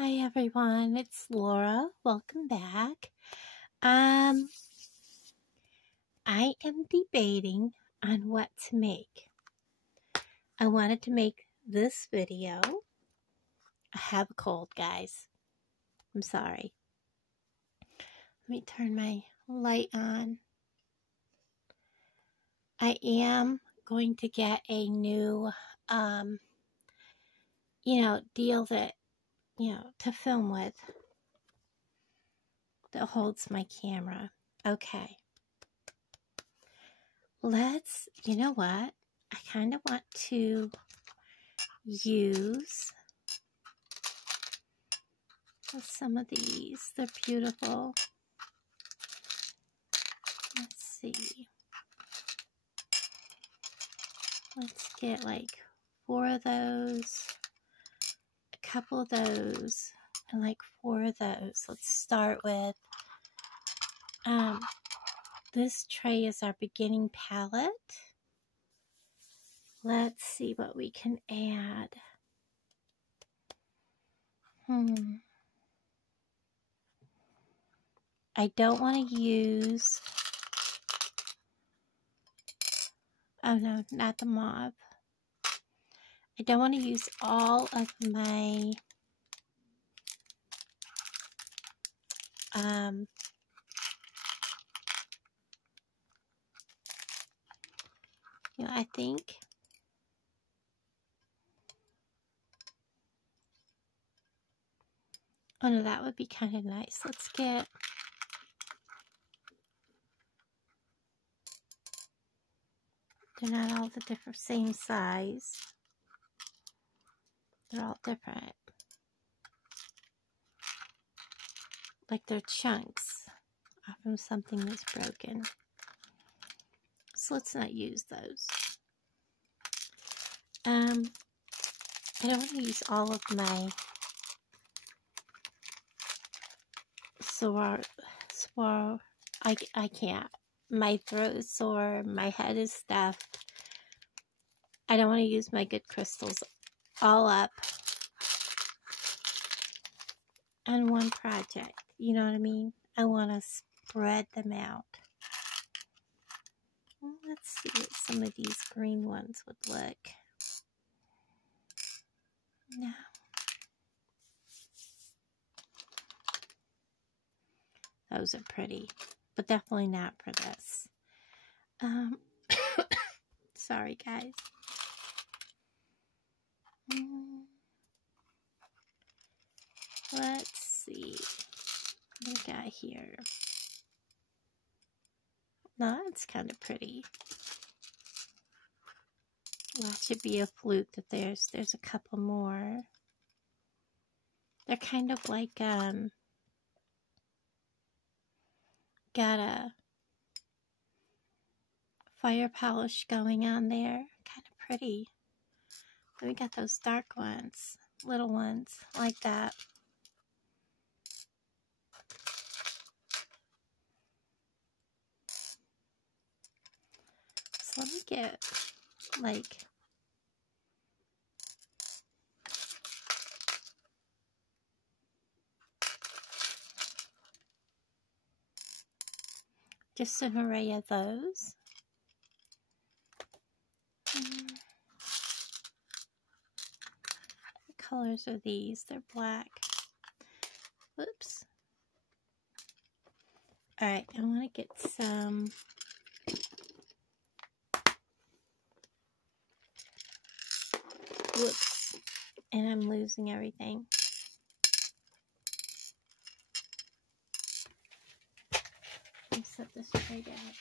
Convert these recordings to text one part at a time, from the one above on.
Hi everyone, it's Laura. Welcome back. I am debating on what to make. I wanted to make this video. I have a cold, guys. I'm sorry. Let me turn my light on. I am going to get a new, deal that, to film with that holds my camera. Okay. You know what? I kind of want to use some of these. They're beautiful. Let's see. Let's get like 4 of those, a couple of those, and like 4 of those. Let's start with, this tray is our beginning palette. Let's see what we can add. I don't want to use, oh no, not the mauve. I don't want to use all of my I think oh no, that would be kind of nice. Let's get they're not all the different same size. They're all different. Like they're chunks from something that's broken. So let's not use those. I don't want to use all of my I can't. My throat is sore, my head is stuffed. I don't want to use my good crystals all up on one project. You know what I mean? I want to spread them out. Well, let's see what some of these green ones would look. No. Those are pretty, but definitely not for this. Sorry, guys. Let's see what we got here. No, that's kind of pretty. Well, that should be a fluke that there's a couple more. They're kind of like, got a fire polish going on there. Kind of pretty. Then we got those dark ones, little ones, like that. So let me get, like, just an array of those. What colors are these? They're black. Whoops. Alright, I want to get some whoops. And I'm losing everything. Let me set this tray down.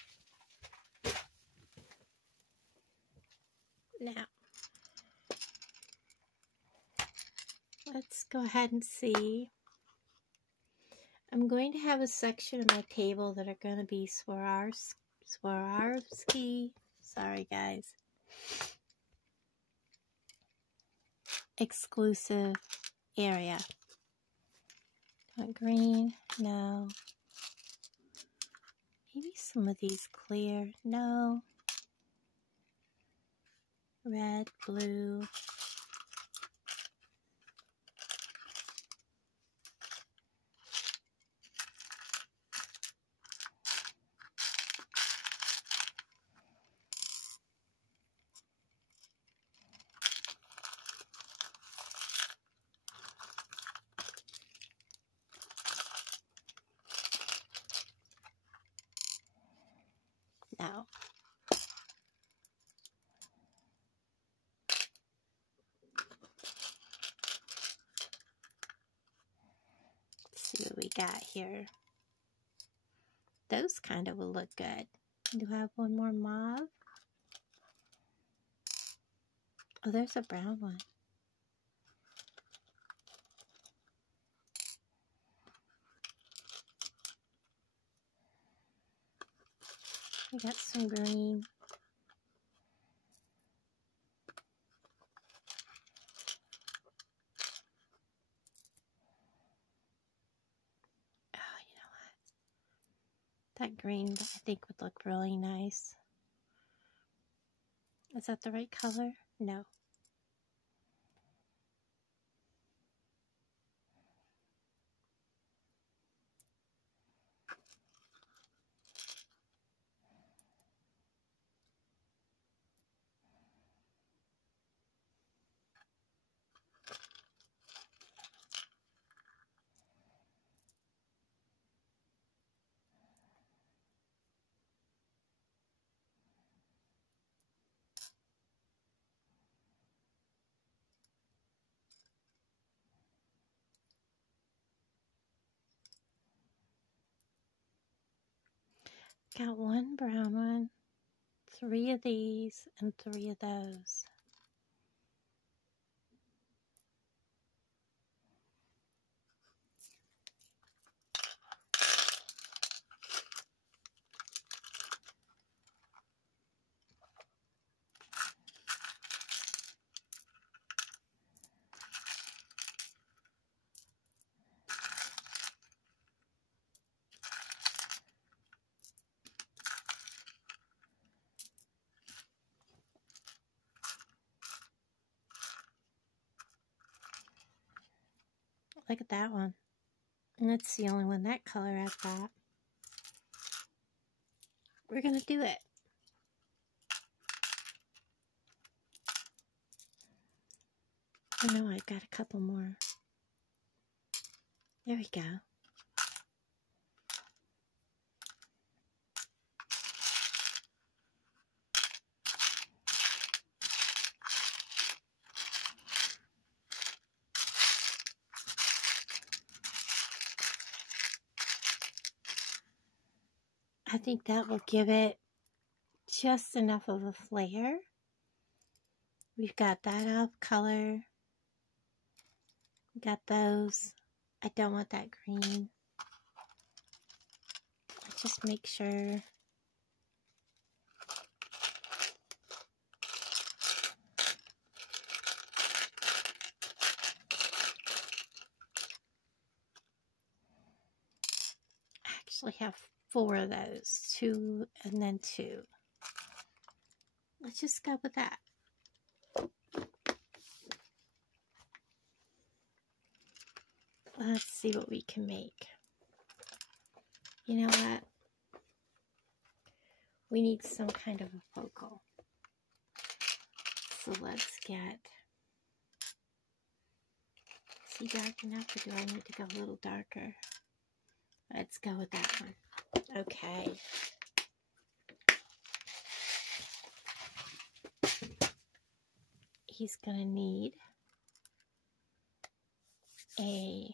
Now, let's go ahead and see. I'm going to have a section of my table that are going to be Swarovski. Sorry, guys. Exclusive area. Want green? No. Maybe some of these clear. No. Red, blue. Let's see what we got here. Those kind of will look good. Do I have one more mauve? Oh, there's a brown one. I got some green. Oh, you know what? That green, I think, would look really nice. Is that the right color? No. Got one brown one, 3 of these, and 3 of those. Look at that one. And that's the only one that color I've got. We're going to do it. I know I've got a couple more. There we go. I think that will give it just enough of a flare. We've got that off color. Got those. I don't want that green. Let's just make sure. I actually have 4 of those. 2 and then 2. Let's just go with that. Let's see what we can make. You know what? We need some kind of a focal. So let's get, is he dark enough or do I need to go a little darker? Let's go with that one. Okay. He's going to need a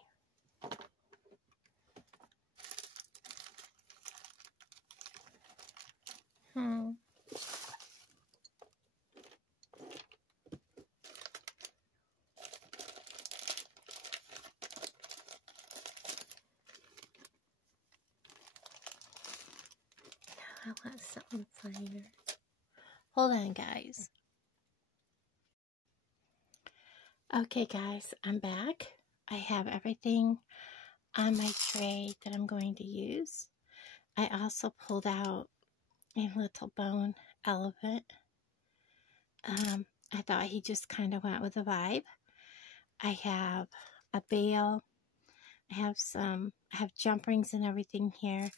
I want something finer. Hold on, guys. Okay, guys, I'm back. I have everything on my tray that I'm going to use. I also pulled out a little bone elephant. I thought he just kind of went with the vibe. I have a bale. I have jump rings and everything here.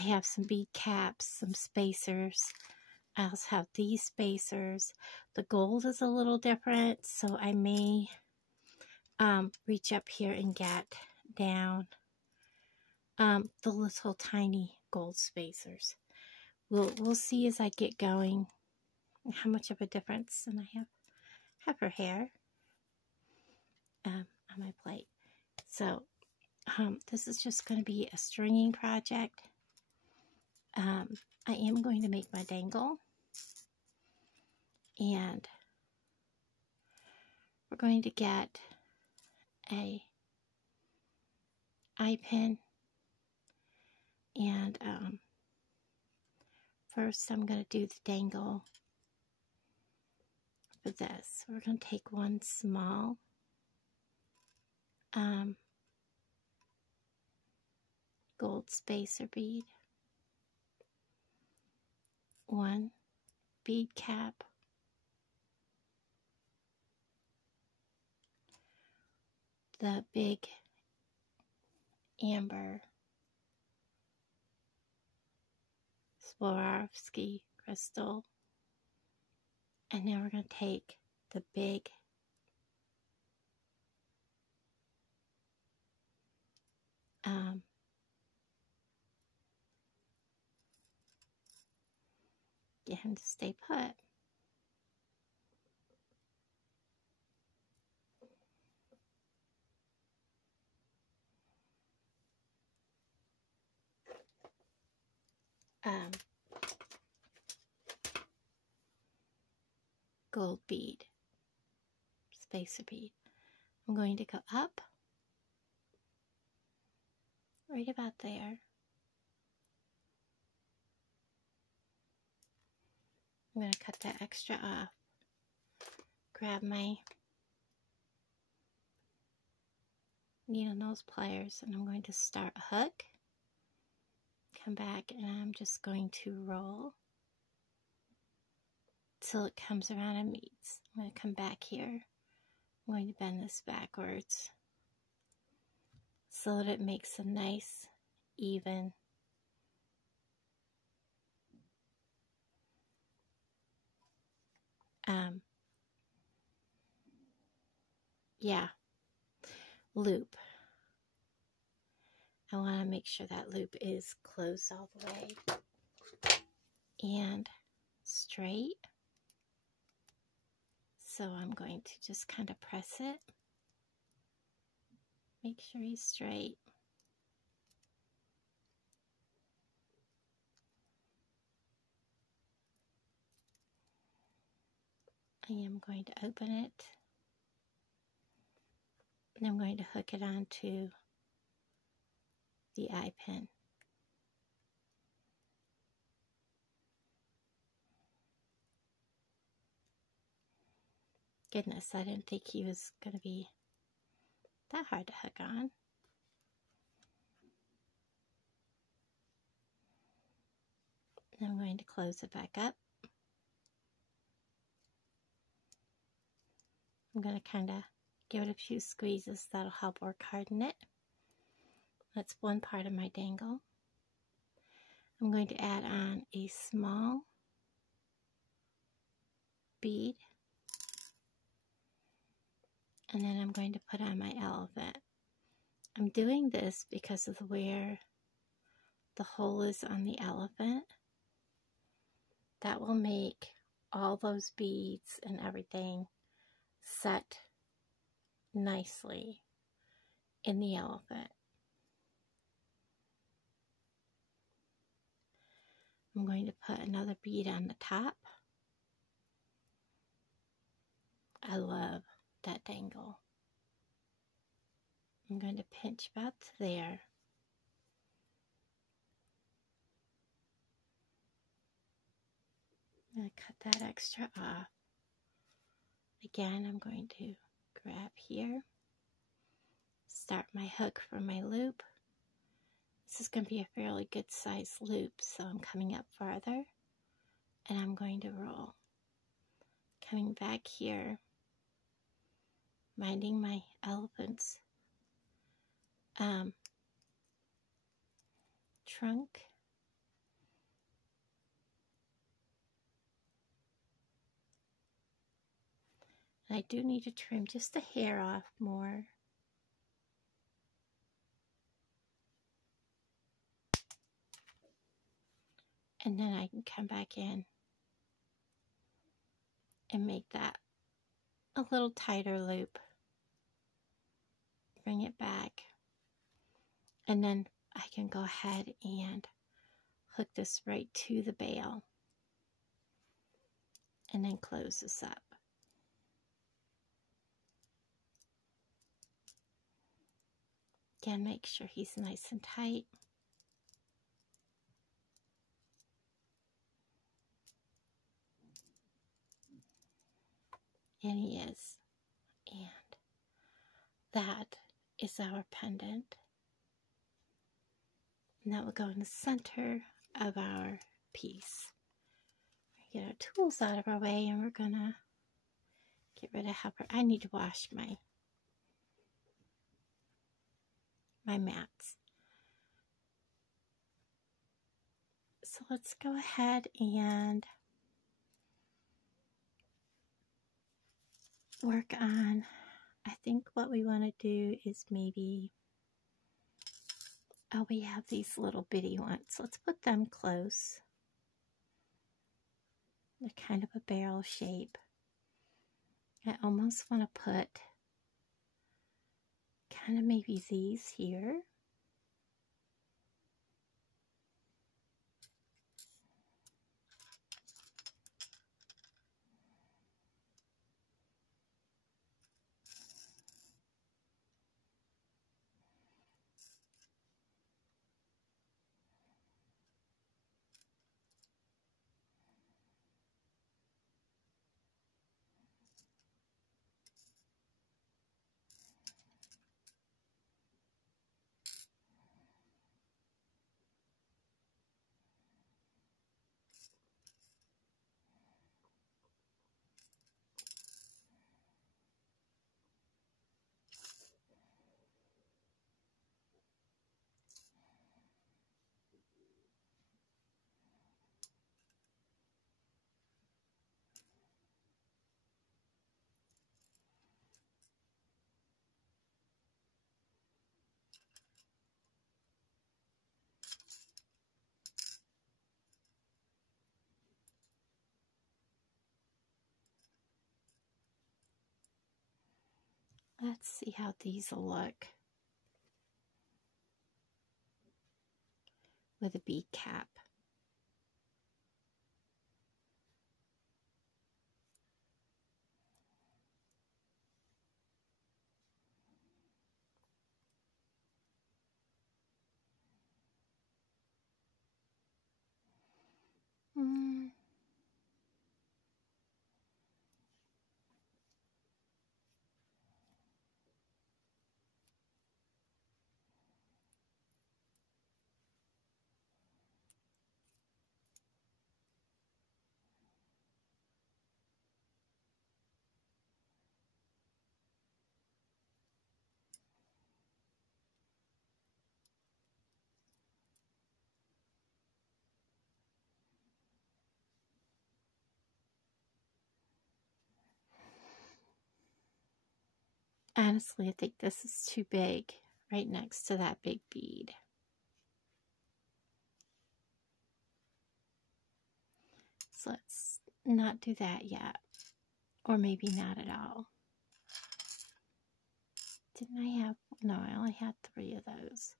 I have some bead caps, some spacers. I also have these spacers. The gold is a little different, so I may reach up here and get down the little tiny gold spacers. we'll see as I get going how much of a difference. And I have her hair on my plate. So this is just going to be a stringing project. I am going to make my dangle, and we're going to get a eye pin, and first I'm going to do the dangle for this. We're going to take one small gold spacer bead, one bead cap, the big amber Swarovski crystal, and then we're going to take the big get him to stay put. Gold bead, spacer bead. I'm going to go up right about there. I'm going to cut that extra off. Grab my needle nose pliers, and I'm going to start a hook. Come back, and I'm just going to roll till it comes around and meets. I'm going to come back here. I'm going to bend this backwards so that it makes a nice, even loop. I want to make sure that loop is closed all the way and straight. So I'm going to just kind of press it. Make sure he's straight. I am going to open it, and I'm going to hook it onto the eye pin. Goodness, I didn't think he was going to be that hard to hook on. And I'm going to close it back up. I'm going to kind of give it a few squeezes. That'll help work harden it. That's one part of my dangle. I'm going to add on a small bead, and then I'm going to put on my elephant. I'm doing this because of where the hole is on the elephant. That will make all those beads and everything set nicely in the elephant. I'm going to put another bead on the top. I love that dangle. I'm going to pinch about to there. I'm going to cut that extra off. Again, I'm going to grab here, start my hook for my loop. This is going to be a fairly good size loop, so I'm coming up farther, and I'm going to roll. Coming back here, minding my elephant's trunk. And I do need to trim just a hair off more. And then I can come back in and make that a little tighter loop. Bring it back. And then I can go ahead and hook this right to the bail. And then close this up. Again, make sure he's nice and tight. And he is. And that is our pendant. And that will go in the center of our piece. Get our tools out of our way, and we're gonna get rid of helper. I need to wash my mats. So let's go ahead and work on, I think what we want to do is maybe, oh, we have these little bitty ones. Let's put them close. They're kind of a barrel shape. I almost want to put kind of maybe these here. Let's see how these will look with a bead cap. Honestly, I think this is too big right next to that big bead. So let's not do that yet. Or maybe not at all. Didn't I have, no, I only had 3 of those.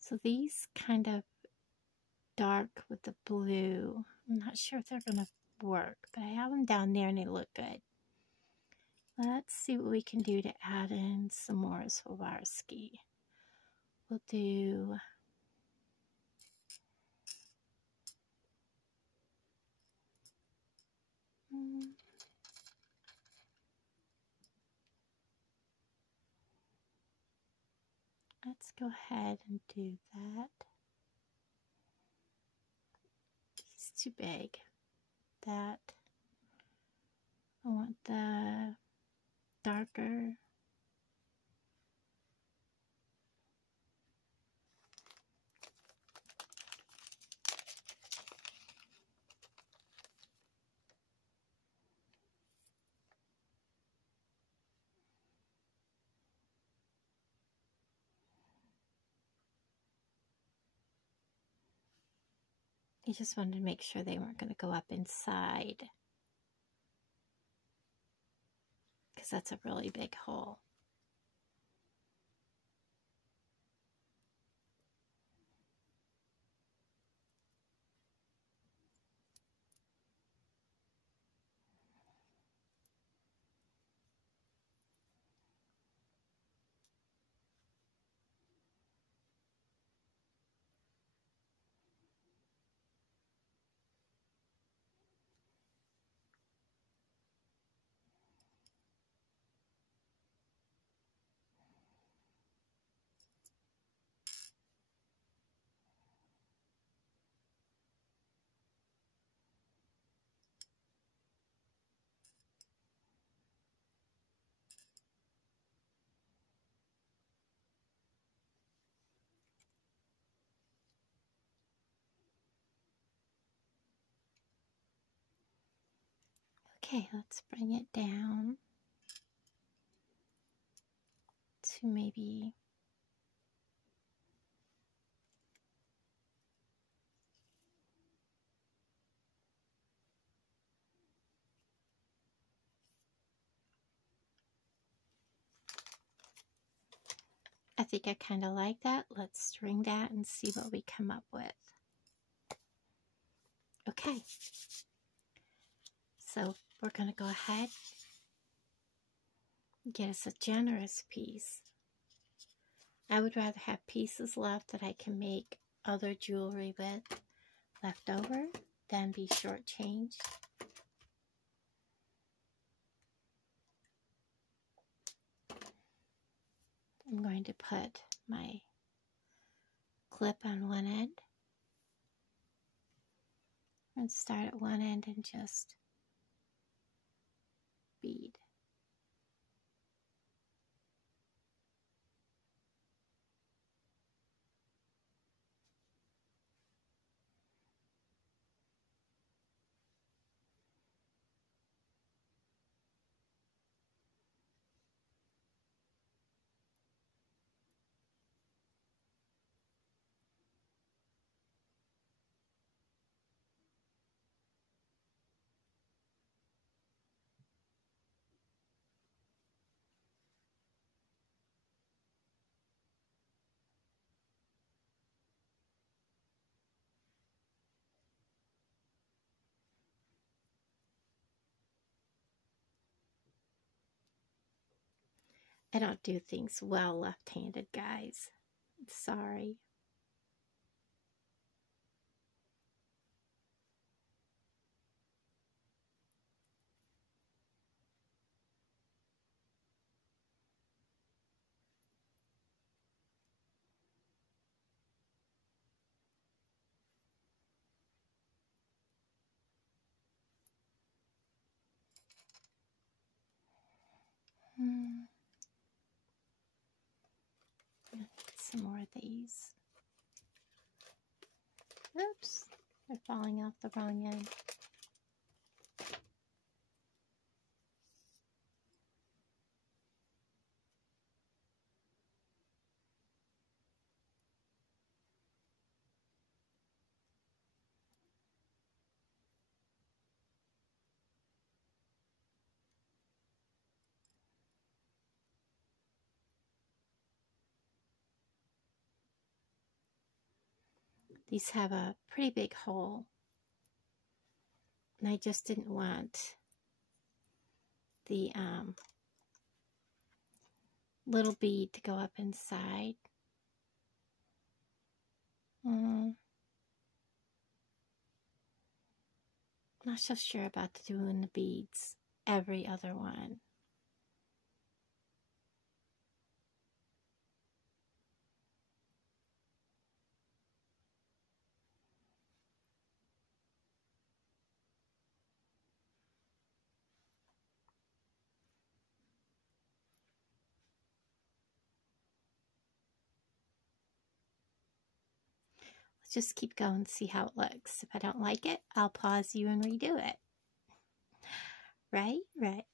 So these kind of dark with the blue, I'm not sure if they're going to work, but I have them down there and they look good. Let's see what we can do to add in some more Swarovski. We'll do let's go ahead and do that. It's too big. That. I want the darker. I just wanted to make sure they weren't going to go up inside, because that's a really big hole. Okay, let's bring it down to maybe I think I kind of like that. Let's string that and see what we come up with. Okay, so we're going to go ahead and get us a generous piece. I would rather have pieces left that I can make other jewelry with left over than be shortchanged. I'm going to put my clip on one end and start at one end and just bead. I don't do things well left-handed, guys. Sorry. Some more of these. Oops, they're falling off the wrong end. These have a pretty big hole, and I just didn't want the little bead to go up inside. I'm not so sure about doing the beads every other one. Just keep going and see how it looks. If I don't like it, I'll pause you and redo it. Right? Right.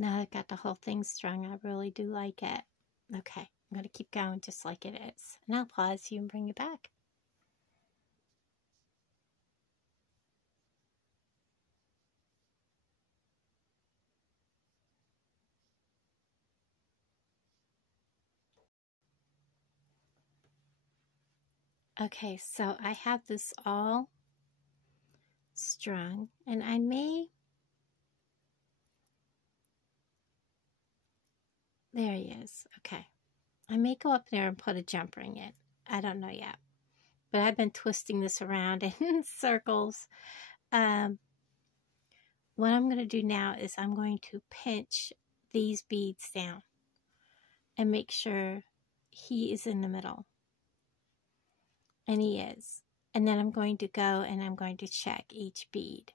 Now I've got the whole thing strung. I really do like it. Okay, I'm going to keep going just like it is. And I'll pause you and bring you back. Okay, so I have this all strung, and I may, there he is. Okay, I may go up there and put a jump ring in. I don't know yet, but I've been twisting this around in circles. What I'm going to do now is I'm going to pinch these beads down and make sure he is in the middle. And he is. And then I'm going to go and I'm going to check each bead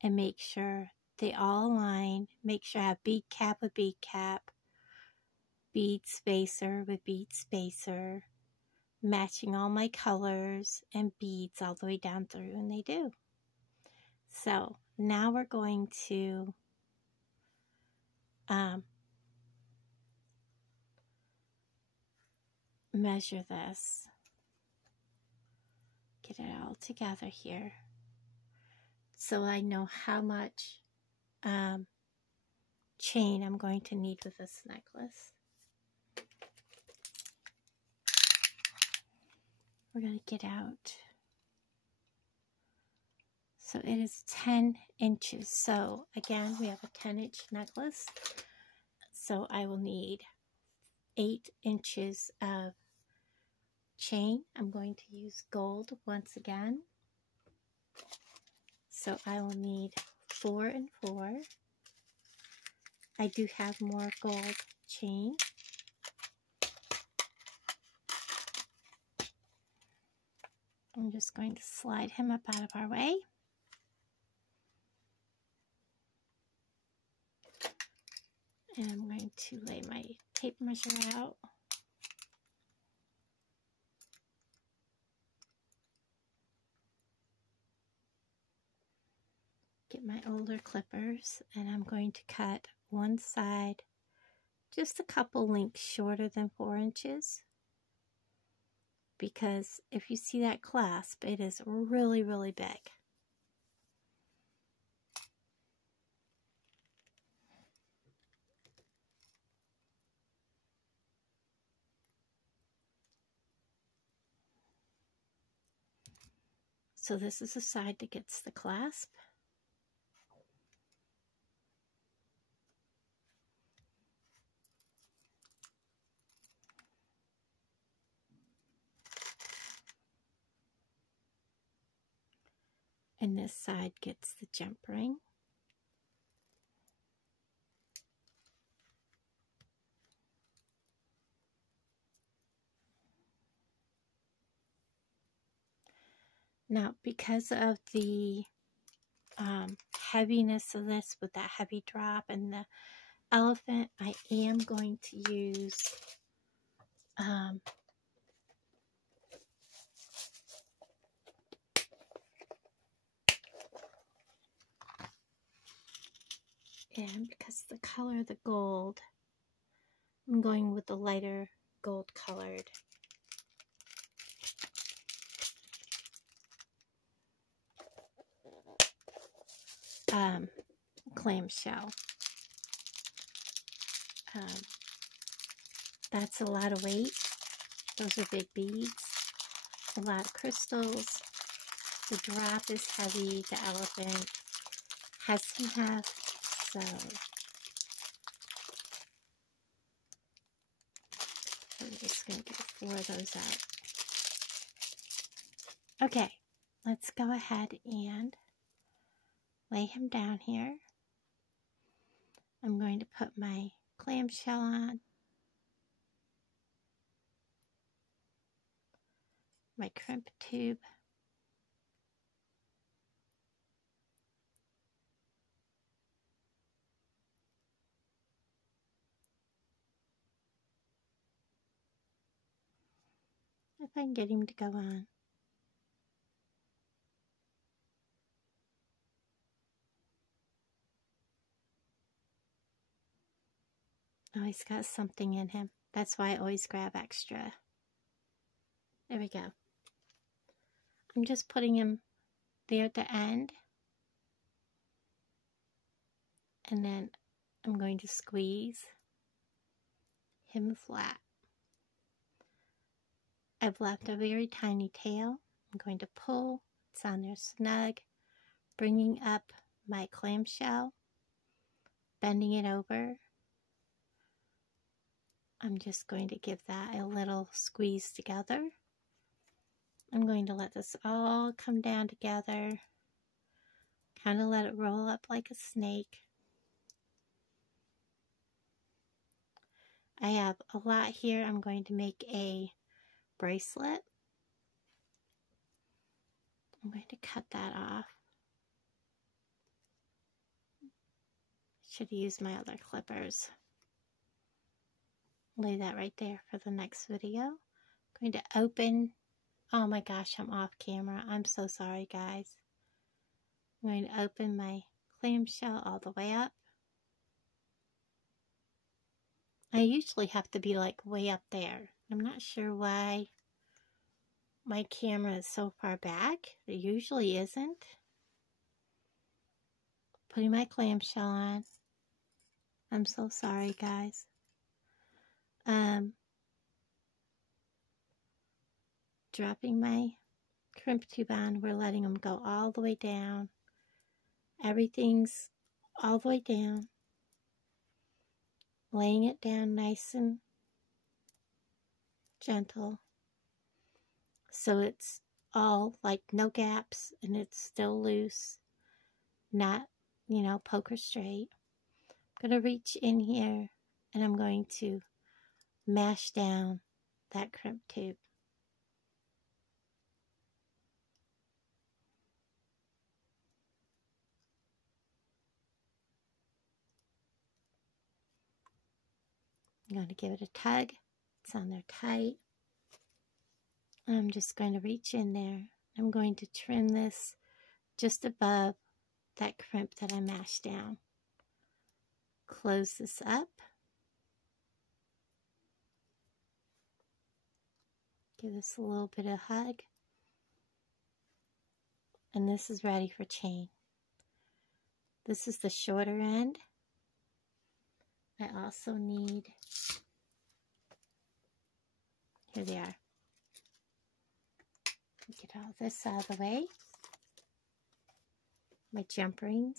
and make sure they all align. Make sure I have bead cap with bead cap, bead spacer with bead spacer, matching all my colors and beads all the way down through, and they do. So now we're going to measure this. Get it all together here so I know how much chain I'm going to need with this necklace. We're going to get out. So it is 10 inches. So again, we have a 10-inch necklace. So I will need 8 inches of chain. I'm going to use gold once again. So I will need 4 and 4. I do have more gold chain. I'm just going to slide him up out of our way. And I'm going to lay my tape measure out. Get my older clippers, and I'm going to cut one side just a couple links shorter than 4 inches. Because if you see that clasp, it is really, really big. So this is the side that gets the clasp. And this side gets the jump ring. Now, because of the heaviness of this with that heavy drop and the elephant, I am going to use and because the color of the gold, I'm going with the lighter gold colored clamshell. That's a lot of weight. Those are big beads. A lot of crystals. The drop is heavy. The elephant has some heft. So I'm just going to get 4 of those out. Okay, let's go ahead and lay him down here. I'm going to put my clamshell on, my crimp tube, if I can get him to go on. Oh, he's got something in him. That's why I always grab extra. There we go. I'm just putting him there at the end. And then I'm going to squeeze him flat. I've left a very tiny tail. I'm going to pull. It's on there snug. Bringing up my clamshell. Bending it over. I'm just going to give that a little squeeze together. I'm going to let this all come down together. Kind of let it roll up like a snake. I have a lot here. I'm going to make a bracelet. I'm going to cut that off. Should have used my other clippers. Lay that right there for the next video. I'm going to open. Oh my gosh, I'm off camera. I'm so sorry, guys. I'm going to open my clamshell all the way up. I usually have to be like way up there. I'm not sure why my camera is so far back. It usually isn't. Putting my clamshell on. I'm so sorry, guys. Dropping my crimp tube on. We're letting them go all the way down. Everything's all the way down. Laying it down nice and gentle. So it's all like no gaps and it's still loose. Not, you know, poker straight. I'm going to reach in here and I'm going to mash down that crimp tube. I'm going to give it a tug. It's on there tight. I'm just going to reach in there. I'm going to trim this just above that crimp that I mashed down. Close this up. Give this a little bit of hug. And this is ready for chain. This is the shorter end. I also need, here they are. Get all this out of the way. My jump rings.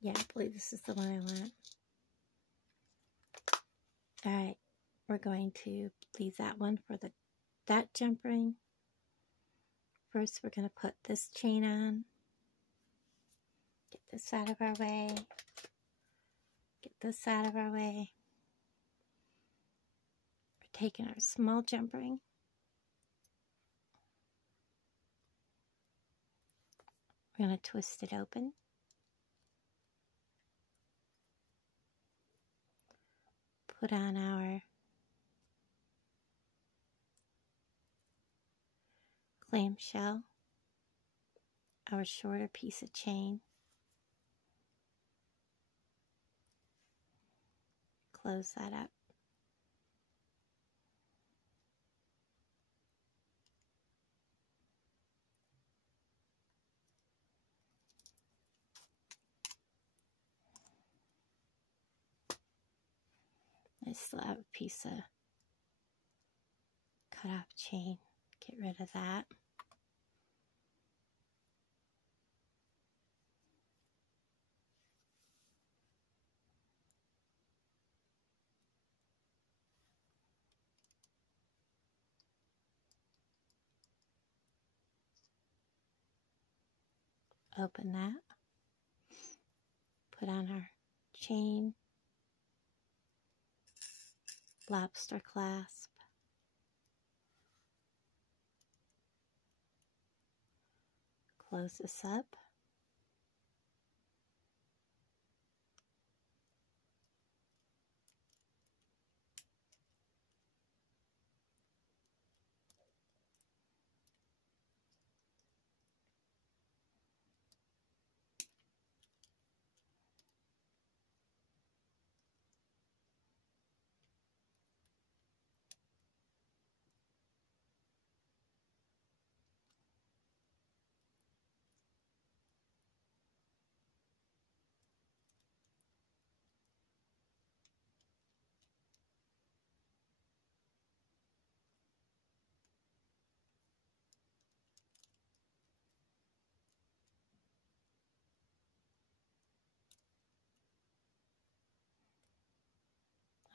Yeah, I believe this is the one I want. Alright, we're going to leave that one for that jump ring. First, we're going to put this chain on. Get this out of our way. Get this out of our way. We're taking our small jump ring. We're going to twist it open. Put on our clamshell, our shorter piece of chain. Close that up. I still have a piece of cut off chain. Get rid of that. Open that. Put on our chain. Lobster clasp. Close this up.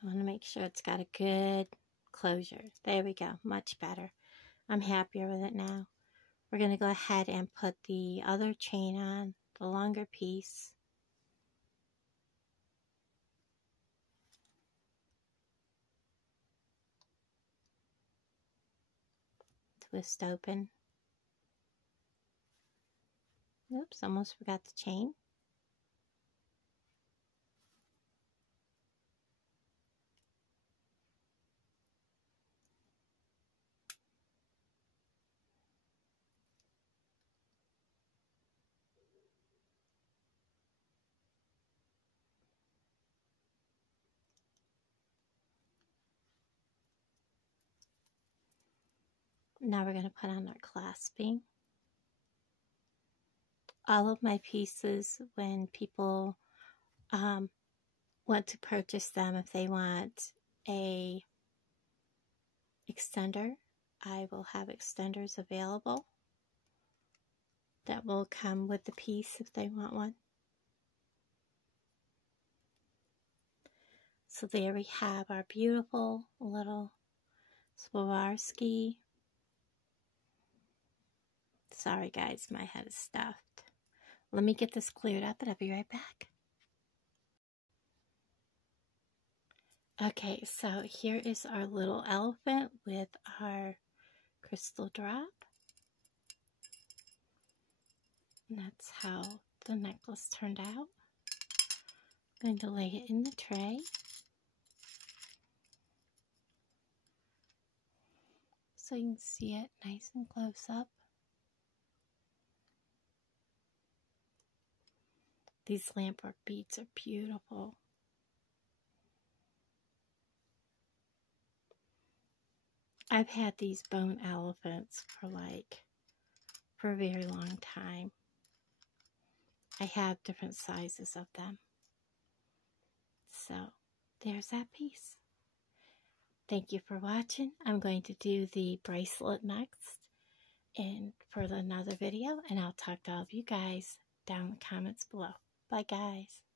I want to make sure it's got a good closure. There we go. Much better. I'm happier with it now. We're going to go ahead and put the other chain on, the longer piece. Twist open. Oops, almost forgot the chain. Now we're going to put on our clasping. All of my pieces, when people want to purchase them, if they want a extender, I will have extenders available that will come with the piece if they want one. So there we have our beautiful little Swarovski. Sorry guys, my head is stuffed. Let me get this cleared up and I'll be right back. Okay, so here is our little elephant with our crystal drop. And that's how the necklace turned out. I'm going to lay it in the tray. So you can see it nice and close up. These lampwork beads are beautiful. I've had these bone elephants for a very long time. I have different sizes of them. So there's that piece. Thank you for watching. I'm going to do the bracelet next and for another video, and I'll talk to all of you guys down in the comments below. Bye guys.